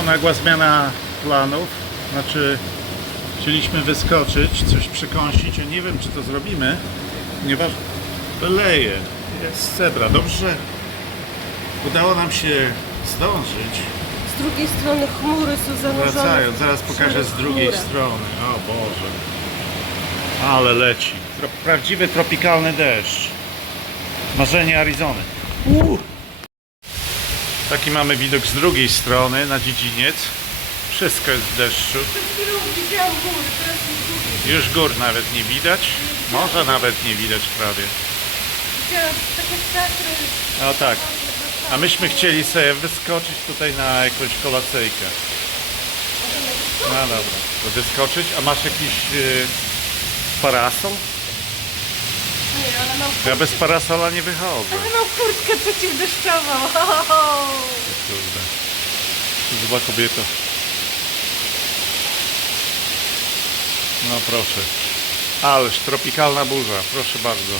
No, nagła zmiana planów. Znaczy, chcieliśmy wyskoczyć, coś przekąsić. Ja nie wiem, czy to zrobimy, ponieważ leje. Jest cebra. Dobrze, udało nam się zdążyć. Z drugiej strony chmury są zanurzone. Wracając, zaraz pokażę z drugiej chmurę. strony. O Boże. Ale leci. Prawdziwy tropikalny deszcz. Marzenie Arizony. Uh. Taki mamy widok z drugiej strony na dziedziniec. Wszystko jest w deszczu. Już gór nawet nie widać. Morza nawet nie widać prawie. No tak. A myśmy chcieli sobie wyskoczyć tutaj na jakąś kolacyjkę. No dobra. Wyskoczyć. A masz jakiś yy, parasol? Mam, Ja bez parasola nie wychodzę. ale mam kurtkę przeciwdeszczową. Kurde. Zła kobieta. No proszę. Ależ tropikalna burza, proszę bardzo.